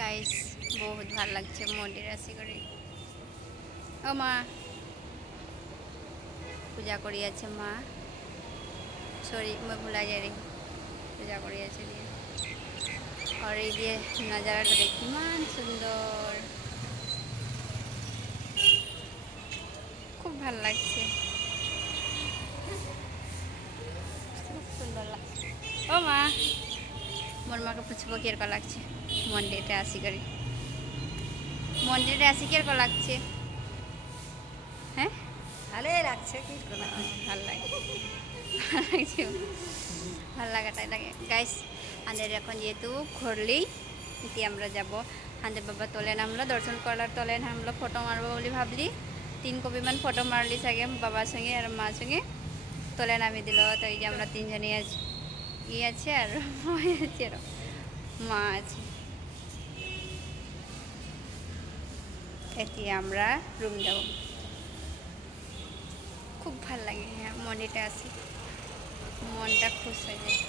গাইস বহুত ভাল লাগছে মন্দিরে আসি করে। ও মা পূজা করি আছে মা, সরি मैं भुला जा रही पूजा करी আছে দিয়ে। আর এই যে নজারাটা দেখি মান সুন্দর, খুব ভালো লাগছে, খুব সুন্দর লাগছে। ও মা মোর মাকে পুছবো কিরকম লাগছে মন্দিরে আসি করি, মন্দিরে আসি কিরকম লাগছে? হ্যাঁ ভালোই লাগছে কি করবে ভাল লাগে, ভাল লাগাটাই লাগে গাইস। আমাদের এখন যেহেতু ঘুরলেই এটি আমরা যাব হাঁদে বাবা তোলেন, আমরা দর্শন করার তোলেন আমরা ফটো মারবো বলে ভাবলি 3 কপি মান ফটো মারলি সাগে বাবার সঙ্গে আর মার সঙ্গে তোলে নামিয়ে দিল। তো এই যে আমরা 3 জনই আছি, ই আছে আর মাই আছে আর মা আছে। এটি আমরা রুম যাব, খুব ভাল লাগে। হ্যাঁ মন্দিরটা আসি মনটা খুশ হয়ে যায়।